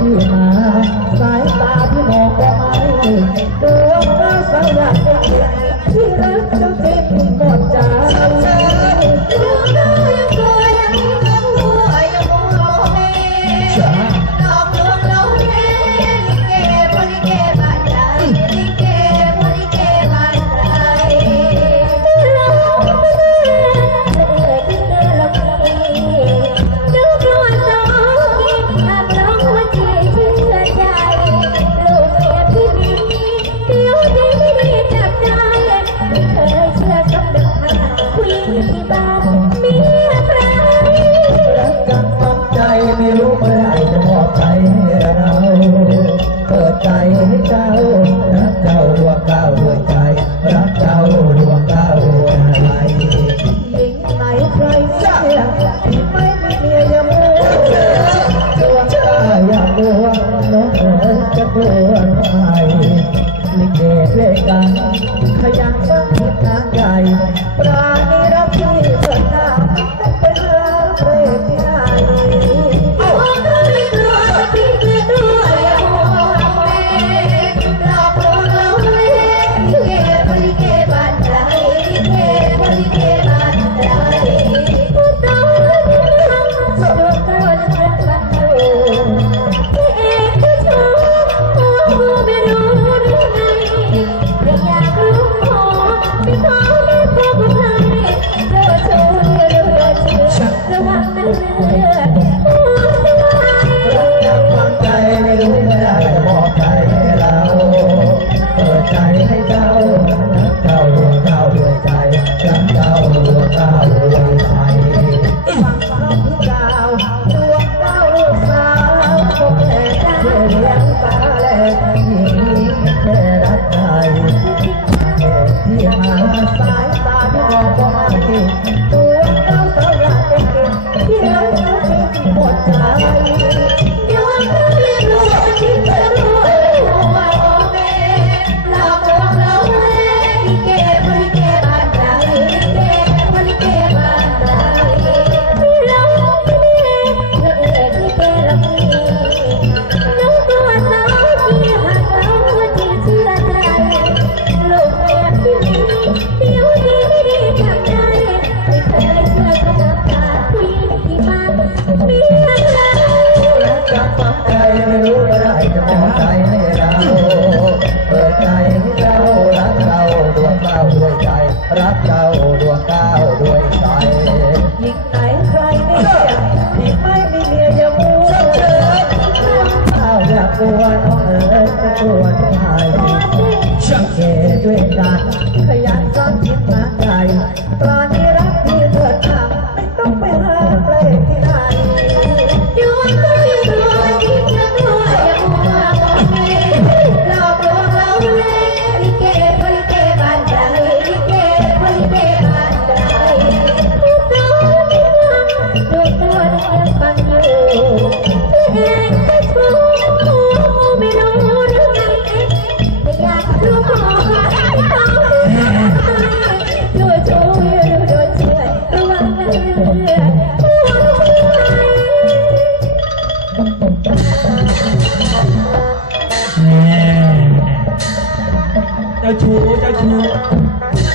ที่มาสาย พยานบ้านทิศทางใหญ่ร Thank. what รักเจ้าดวงก้าวด้วยใจหญิงไหนใครไม่เชื่อหญิงไม่มีเมียอย่ามูข้าวอยากกวนน้องเอ๋ยจะกวนให้ช่างเกด้วยกันขยันสร้างคิดมา 야, 저거 짜.